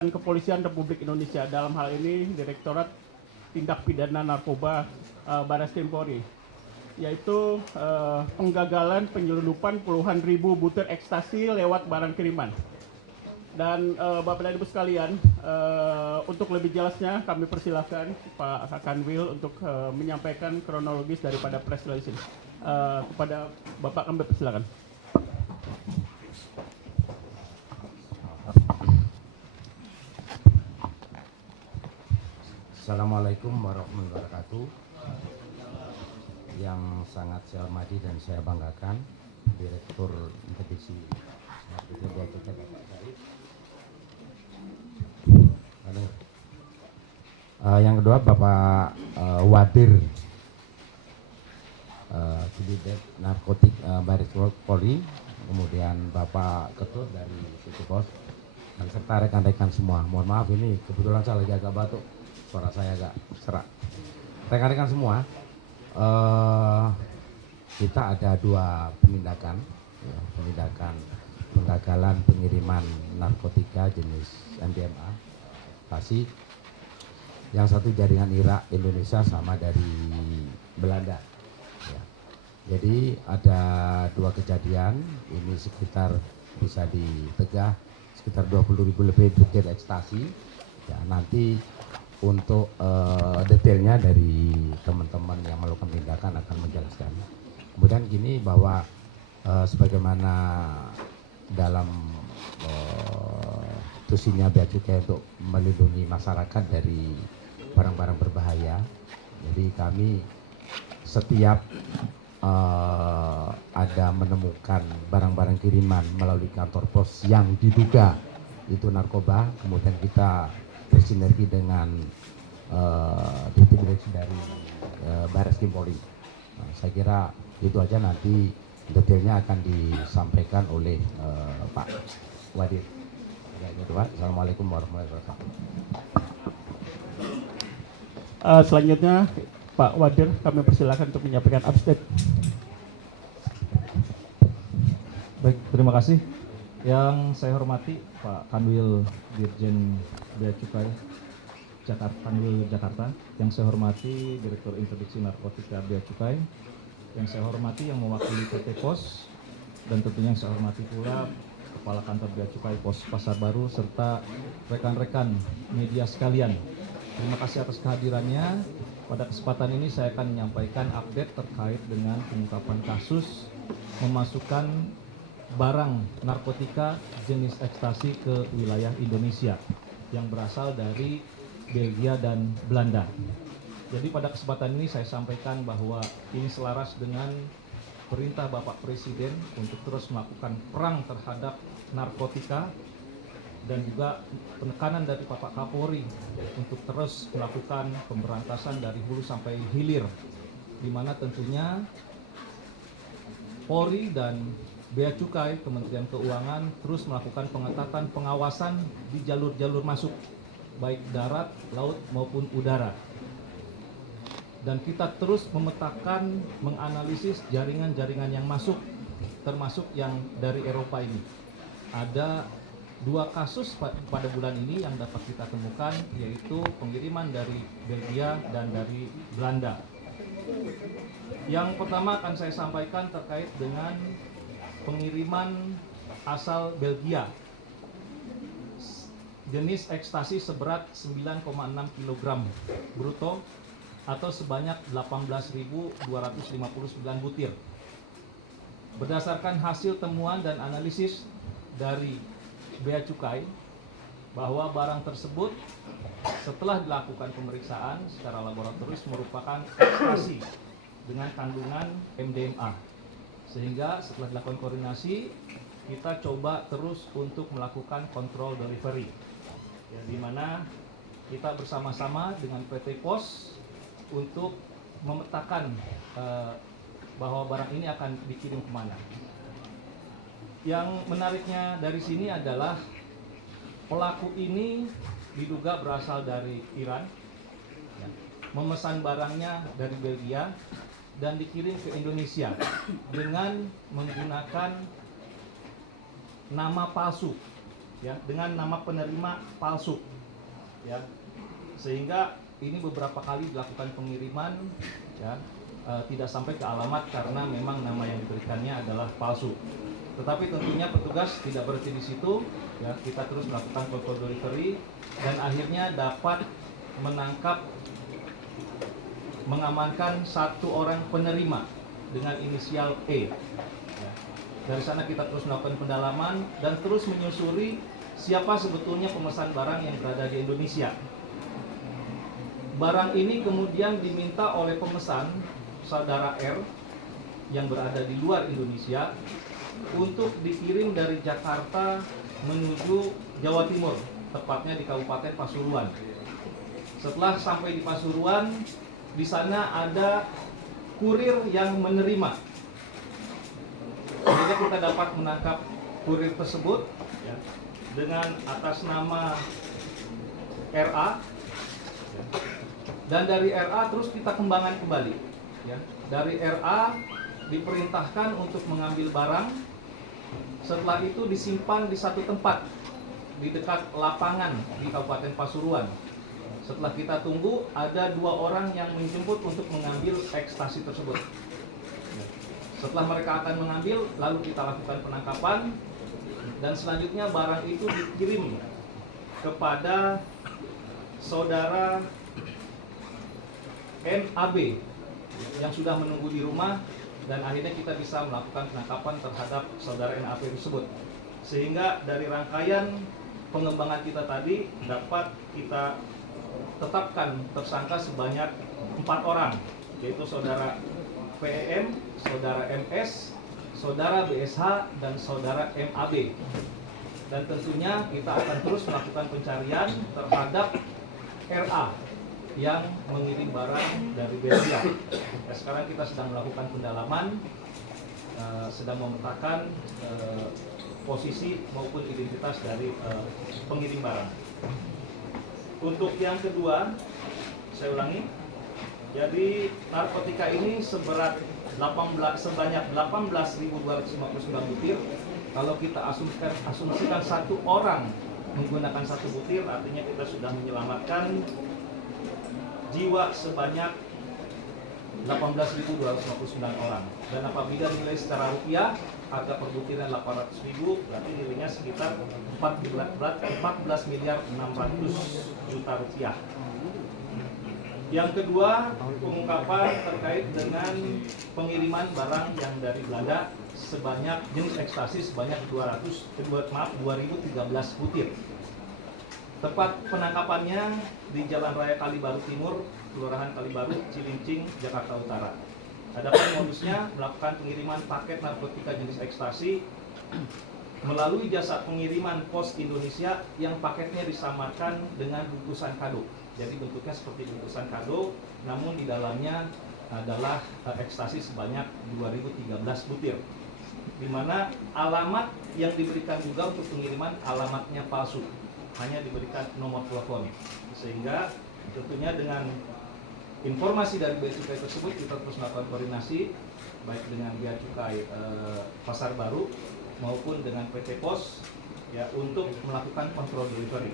Kepolisian Republik Indonesia, dalam hal ini Direktorat Tindak Pidana Narkoba Barreskrim Polri, yaitu penggagalan penyelundupan puluhan ribu butir ekstasi lewat barang kiriman. Dan Bapak dan Ibu sekalian, untuk lebih jelasnya kami persilahkan Pak Kanwil untuk menyampaikan kronologis daripada press release ini. Kepada Bapak kami persilakan. Assalamualaikum warahmatullahi wabarakatuh. Yang sangat saya hormati dan saya banggakan Direktur Interdiksi Narkotika Bea Cukai Bapak Said. Yang kedua Bapak Wadir Subdit Narkotik Barreskrim Polri, kemudian Bapak Ketut dari Situ Pos, dan serta rekan-rekan semua. Mohon maaf ini kebetulan saya lagi agak batuk. Suara saya agak serak. Rekan-rekan semua, kita ada dua penindakan, penindakan penggagalan pengiriman narkotika jenis MDMA, ekstasi. Yang satu jaringan Irak Indonesia sama dari Belanda. Ya. Jadi ada dua kejadian, ini sekitar bisa ditegah sekitar 20.000 lebih butir ekstasi. Ya, nanti untuk detailnya dari teman-teman yang melakukan tindakan akan menjelaskan. Kemudian gini bahwa sebagaimana dalam tusinya Bea Cukai untuk melindungi masyarakat dari barang-barang berbahaya. Jadi kami setiap ada menemukan barang-barang kiriman melalui kantor pos yang diduga itu narkoba, kemudian kita bersinergi dengan direksi dari Barreskrim Polri. Saya kira itu aja, nanti detailnya akan disampaikan oleh Pak Wadir. Ya, gitu Pak. Assalamualaikum warahmatullahi wabarakatuh. Selanjutnya Pak Wadir, kami persilakan untuk menyampaikan update. Baik, terima kasih. Yang saya hormati Pak Kanwil Dirjen Bea Cukai Kanwil Jakarta, yang saya hormati Direktur Interdiksi Narkotika Bea Cukai, yang saya hormati yang mewakili PT Pos, dan tentunya yang saya hormati pula Kepala Kantor Bea Cukai Pos Pasar Baru serta rekan-rekan media sekalian. Terima kasih atas kehadirannya. Pada kesempatan ini saya akan menyampaikan update terkait dengan pengungkapan kasus memasukkan barang narkotika jenis ekstasi ke wilayah Indonesia yang berasal dari Belgia dan Belanda. Jadi pada kesempatan ini saya sampaikan bahwa ini selaras dengan perintah Bapak Presiden untuk terus melakukan perang terhadap narkotika dan juga penekanan dari Bapak Kapolri untuk terus melakukan pemberantasan dari hulu sampai hilir, di mana tentunya Polri dan Bea Cukai, Kementerian Keuangan terus melakukan pengetatan pengawasan di jalur-jalur masuk, baik darat, laut maupun udara. Dan kita terus memetakan, menganalisis jaringan-jaringan yang masuk, termasuk yang dari Eropa ini. Ada dua kasus pada bulan ini yang dapat kita temukan, yaitu pengiriman dari Belgia dan dari Belanda. Yang pertama akan saya sampaikan terkait dengan pengiriman asal Belgia jenis ekstasi seberat 9,6 kg bruto atau sebanyak 18.259 butir. Berdasarkan hasil temuan dan analisis dari Bea Cukai bahwa barang tersebut setelah dilakukan pemeriksaan secara laboratoris merupakan ekstasi dengan kandungan MDMA. Sehingga setelah dilakukan koordinasi, kita coba terus untuk melakukan kontrol delivery, ya, di mana kita bersama-sama dengan PT Pos untuk memetakan bahwa barang ini akan dikirim kemana. Yang menariknya dari sini adalah pelaku ini diduga berasal dari Iran, ya, memesan barangnya dari Belgia dan dikirim ke Indonesia dengan menggunakan nama palsu ya dengan nama penerima palsu, ya, sehingga ini beberapa kali dilakukan pengiriman, ya, tidak sampai ke alamat karena memang nama yang diberikannya adalah palsu. Tetapi tentunya petugas tidak berhenti di situ, ya, kita terus melakukan control delivery dan akhirnya dapat mengamankan satu orang penerima dengan inisial E. Ya. Dari sana kita terus melakukan pendalaman dan terus menyusuri siapa sebetulnya pemesan barang yang berada di Indonesia. Barang ini kemudian diminta oleh pemesan, saudara R, yang berada di luar Indonesia, untuk dikirim dari Jakarta menuju Jawa Timur, tepatnya di Kabupaten Pasuruan. Setelah sampai di Pasuruan, di sana ada kurir yang menerima. Sehingga kita dapat menangkap kurir tersebut, ya, dengan atas nama RA, ya. Dan dari RA terus kita kembangkan kembali, ya. Dari RA diperintahkan untuk mengambil barang. Setelah itu disimpan di satu tempat di dekat lapangan di Kabupaten Pasuruan. Setelah kita tunggu, ada 2 orang yang menjemput untuk mengambil ekstasi tersebut. Setelah mereka akan mengambil, lalu kita lakukan penangkapan, dan selanjutnya barang itu dikirim kepada saudara MAB yang sudah menunggu di rumah, dan akhirnya kita bisa melakukan penangkapan terhadap saudara NAP tersebut. Sehingga dari rangkaian pengembangan kita tadi dapat kita tetapkan tersangka sebanyak 4 orang, yaitu saudara PEM, saudara MS, saudara BSH, dan saudara MAB. Dan tentunya kita akan terus melakukan pencarian terhadap RA yang mengirim barang dari Belgia. Nah, sekarang kita sedang melakukan pendalaman, sedang memetakan posisi maupun identitas dari pengirim barang. Untuk yang kedua, saya ulangi, jadi narkotika ini sebanyak 18.259 butir. Kalau kita asumsikan satu orang menggunakan satu butir, artinya kita sudah menyelamatkan jiwa sebanyak 18.259 orang. Dan apabila nilai secara rupiah, harga per butirnya 800.000, berarti nilainya sekitar 14 miliar 600 juta rupiah. Yang kedua, pengungkapan terkait dengan pengiriman barang yang dari Belanda sebanyak jenis ekstasi sebanyak 2013 butir. Tepat penangkapannya di Jalan Raya Kalibaru Timur, Kelurahan Kalibaru, Cilincing, Jakarta Utara. Adapun modusnya melakukan pengiriman paket narkotika jenis ekstasi melalui jasa pengiriman Pos Indonesia yang paketnya disamarkan dengan bungkusan kado. Jadi bentuknya seperti bungkusan kado, namun di dalamnya adalah ekstasi sebanyak 2013 butir. Di mana alamat yang diberikan juga untuk pengiriman alamatnya palsu, hanya diberikan nomor telepon. Sehingga tentunya dengan informasi dari Bea Cukai tersebut kita terus melakukan koordinasi baik dengan Bea Cukai Pasar Baru maupun dengan PT Pos, ya, untuk melakukan kontrol delivery.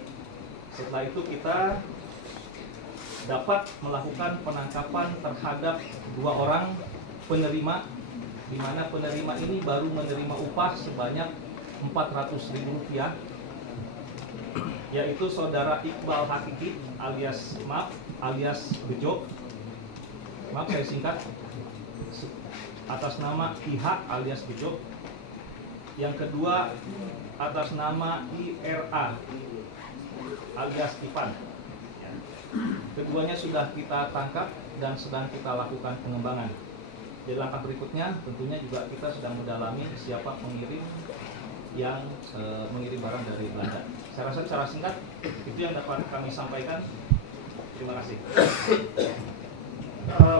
Setelah itu kita dapat melakukan penangkapan terhadap 2 orang penerima, di mana penerima ini baru menerima upah sebanyak Rp400.000, yaitu saudara Iqbal Hakiki alias Map alias Bejo. Maaf saya singkat, atas nama IH alias Bejo. Yang kedua atas nama IRA alias Ipan. Keduanya sudah kita tangkap dan sedang kita lakukan pengembangan. Di langkah berikutnya tentunya juga kita sedang mendalami siapa pengirim yang mengirim barang dari Belanda. Saya rasa secara singkat itu yang dapat kami sampaikan. Terima kasih.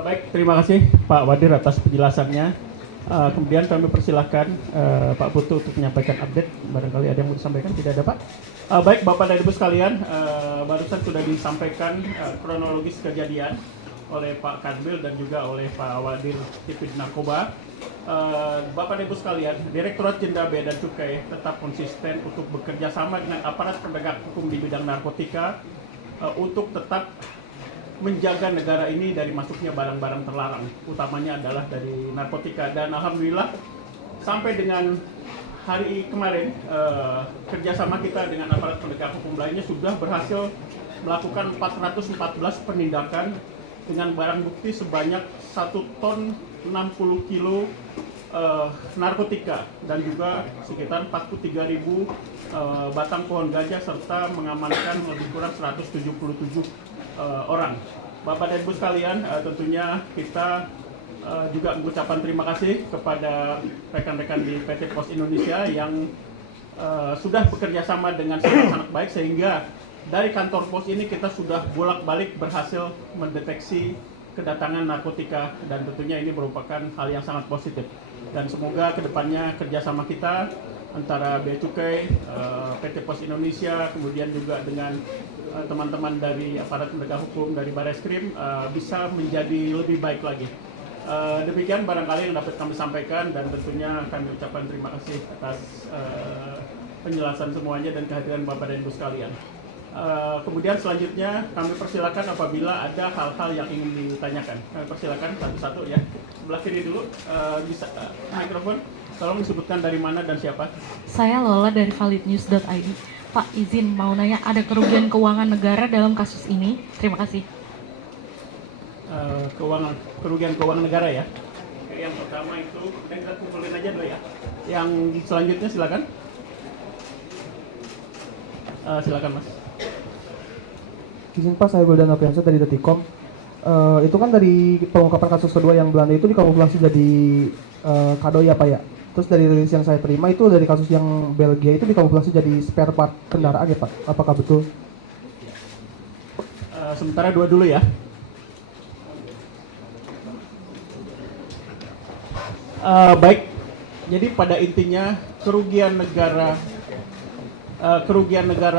Baik, terima kasih Pak Wadir atas penjelasannya. Kemudian kami persilahkan Pak Putu untuk menyampaikan update. Barangkali ada yang mau disampaikan, tidak ada Pak? Baik Bapak dan Ibu sekalian, barusan sudah disampaikan kronologis kejadian oleh Pak Kanwil dan juga oleh Pak Wadir Tipid Narkoba. Bapak dan Ibu sekalian, Direktorat Jenderal Bea dan Cukai tetap konsisten untuk bekerja sama dengan aparat penegak hukum di bidang narkotika untuk tetap menjaga negara ini dari masuknya barang-barang terlarang, utamanya adalah dari narkotika. Dan alhamdulillah sampai dengan hari kemarin kerjasama kita dengan aparat penegak hukum lainnya sudah berhasil melakukan 414 penindakan dengan barang bukti sebanyak 1 ton 60 kilo narkotika dan juga sekitar 43.000 batang pohon ganja serta mengamankan lebih kurang 177 orang. Bapak dan Ibu sekalian, tentunya kita juga mengucapkan terima kasih kepada rekan-rekan di PT Pos Indonesia yang sudah bekerja sama dengan sangat baik sehingga dari kantor pos ini kita sudah bolak-balik berhasil mendeteksi kedatangan narkotika dan tentunya ini merupakan hal yang sangat positif. Dan semoga kedepannya kerjasama kita antara Bea Cukai, PT Pos Indonesia, kemudian juga dengan teman-teman dari aparat penegak hukum dari Barreskrim bisa menjadi lebih baik lagi. Demikian barangkali yang dapat kami sampaikan dan tentunya kami ucapkan terima kasih atas penjelasan semuanya dan kehadiran Bapak dan Ibu sekalian. Kemudian selanjutnya kami persilakan apabila ada hal-hal yang ingin ditanyakan. Kami persilakan satu-satu ya. Sebelah kiri dulu, bisa mikrofon. Tolong disebutkan dari mana dan siapa. Saya Lola dari validnews.id. Pak, izin mau nanya, ada kerugian keuangan negara dalam kasus ini? Terima kasih. Kerugian keuangan negara ya. Oke, yang pertama itu, kita kumpulin aja dulu ya. Yang selanjutnya silakan. Silakan Mas. Izin Pak, saya Wildan Apriansyah dari Detikom. Itu kan dari pengungkapan kasus kedua yang Belanda itu dikamuflase jadi kado ya Pak ya. Terus dari rilis yang saya terima itu dari kasus yang Belgia itu dikamuflase jadi spare part kendaraan ya Pak. Apakah betul? Sementara dua dulu ya. Baik, jadi pada intinya kerugian negara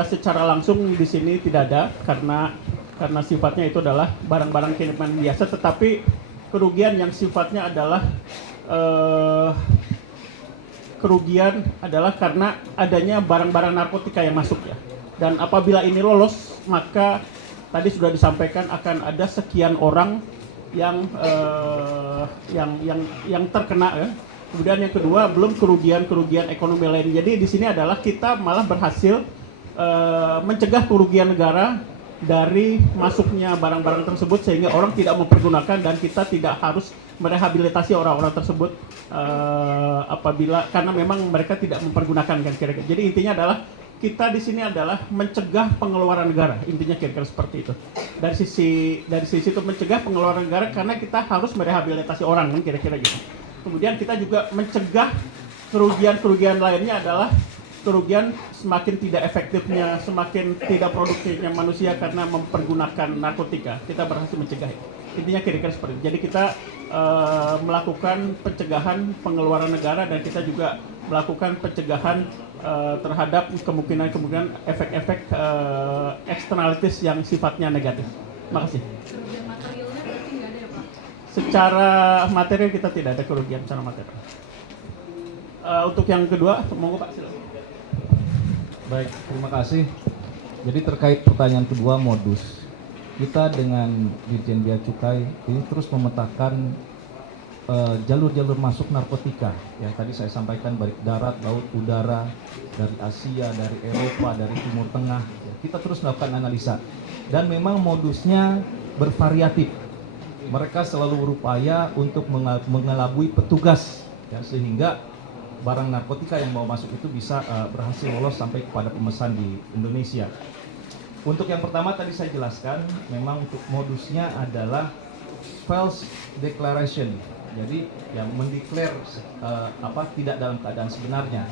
secara langsung di sini tidak ada karena sifatnya itu adalah barang-barang kiriman biasa, tetapi kerugian yang sifatnya adalah kerugian adalah karena adanya barang-barang narkotika yang masuk ya. Dan apabila ini lolos, maka tadi sudah disampaikan akan ada sekian orang yang terkena ya. Kemudian yang kedua, belum kerugian ekonomi lain. Jadi di sini adalah kita malah berhasil mencegah kerugian negara dari masuknya barang-barang tersebut sehingga orang tidak mempergunakan dan kita tidak harus merehabilitasi orang-orang tersebut apabila karena memang mereka tidak mempergunakan kan kira-kira. Jadi intinya adalah kita di sini adalah mencegah pengeluaran negara, intinya kira-kira seperti itu. Dari sisi itu mencegah pengeluaran negara karena kita harus merehabilitasi orang kan kira-kira gitu. Kemudian kita juga mencegah kerugian lainnya adalah kerugian semakin tidak efektifnya, semakin tidak produktifnya manusia karena mempergunakan narkotika. Kita berhasil mencegah itu. Intinya kira-kira seperti itu. Jadi kita melakukan pencegahan pengeluaran negara dan kita juga melakukan pencegahan terhadap kemungkinan efek-efek externalities yang sifatnya negatif. Terima kasih. Kerugian materialnya berarti nggak ada ya Pak? Secara material kita tidak ada kerugian secara material. Untuk yang kedua, monggo Pak silakan. Baik, terima kasih. Jadi terkait pertanyaan kedua, modus. Kita dengan Dirjen Bea Cukai ini terus memetakan jalur-jalur masuk narkotika. Yang tadi saya sampaikan baik darat, laut, udara, dari Asia, dari Eropa, dari Timur Tengah. Kita terus melakukan analisa. Dan memang modusnya bervariatif. Mereka selalu berupaya untuk mengelabui petugas, ya, sehingga barang narkotika yang mau masuk itu bisa berhasil lolos sampai kepada pemesan di Indonesia. Untuk yang pertama tadi saya jelaskan, memang untuk modusnya adalah false declaration. Jadi yang mendeklar tidak dalam keadaan sebenarnya.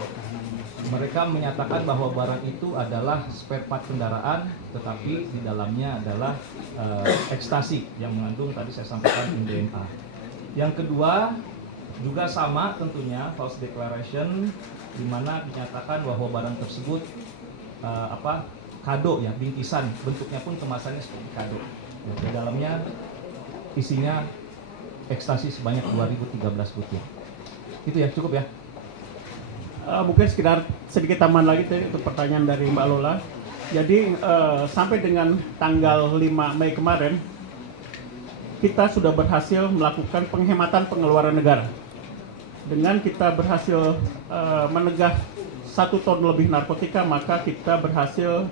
Mereka menyatakan bahwa barang itu adalah spare part kendaraan, tetapi di dalamnya adalah ekstasi yang mengandung tadi saya sampaikan MDMA. Yang kedua juga sama tentunya false declaration, di mana dinyatakan bahwa barang tersebut kado ya, bingkisan, bentuknya pun kemasannya seperti kado. Di dalamnya isinya ekstasi sebanyak 2013 butir. Itu ya, cukup ya? Mungkin sekedar sedikit tambahan lagi tadi untuk pertanyaan dari Mbak Lola. Jadi sampai dengan tanggal 5 Mei kemarin, kita sudah berhasil melakukan penghematan pengeluaran negara. Dengan kita berhasil menegah 1 ton lebih narkotika, maka kita berhasil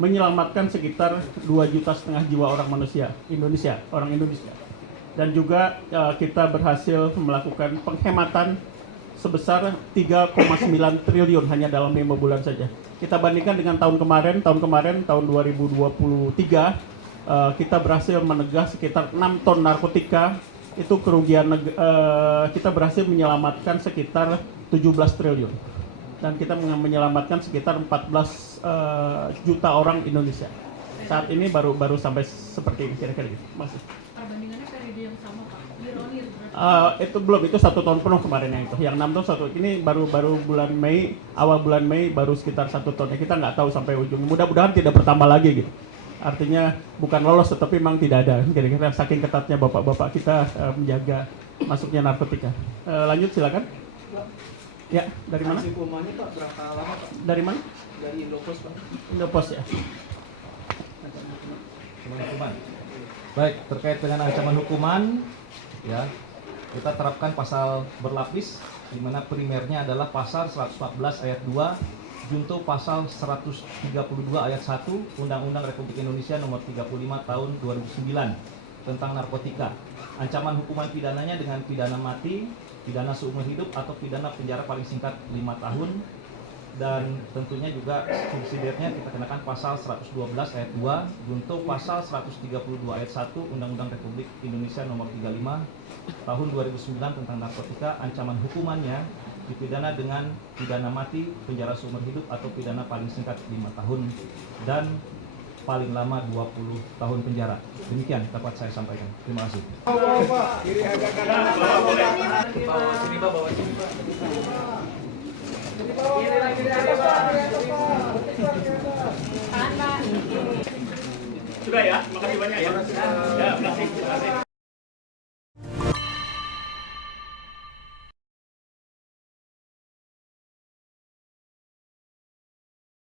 menyelamatkan sekitar 2,5 juta jiwa orang Indonesia. Dan juga kita berhasil melakukan penghematan sebesar 3,9 triliun hanya dalam 5 bulan saja. Kita bandingkan dengan tahun kemarin tahun 2023, kita berhasil menegah sekitar 6 ton narkotika. Itu kerugian kita berhasil menyelamatkan sekitar 17 triliun. Dan kita menyelamatkan sekitar 14 juta orang Indonesia. Saat ini baru sampai seperti ini kira-kira gitu. Masih. Perbandingannya periode yang sama Pak. Year-on-year Itu belum, itu 1 tahun penuh kemarin yang itu. Yang 6 tahun ini baru bulan Mei, awal bulan Mei baru sekitar 1 tahun. Kita nggak tahu sampai ujung. Mudah-mudahan tidak bertambah lagi gitu. Artinya bukan lolos tetapi memang tidak ada. Kira-kira saking ketatnya bapak-bapak kita menjaga masuknya narkotika. Lanjut silakan. Ya, dari mana? Hukumannya Pak berapa lama Pak? Dari mana? Dari Indopos Pak. Indopos ya. Hukuman. Baik, terkait dengan ancaman hukuman, ya, kita terapkan pasal berlapis, di mana primernya adalah pasal 114 ayat 2, junto pasal 132 ayat 1 Undang-Undang Republik Indonesia nomor 35 tahun 2009 tentang narkotika. Ancaman hukuman pidananya dengan pidana mati, pidana seumur hidup atau pidana penjara paling singkat 5 tahun, dan tentunya juga subsidiarnya kita kenakan pasal 112 ayat 2 junto pasal 132 ayat 1 Undang-Undang Republik Indonesia nomor 35 tahun 2009 tentang narkotika. Ancaman hukumannya dipidana dengan pidana mati, penjara seumur hidup atau pidana paling singkat 5 tahun dan paling lama 20 tahun penjara. Demikian dapat saya sampaikan. Terima kasih. Sudah ya, makasih banyak ya. Ya, makasih.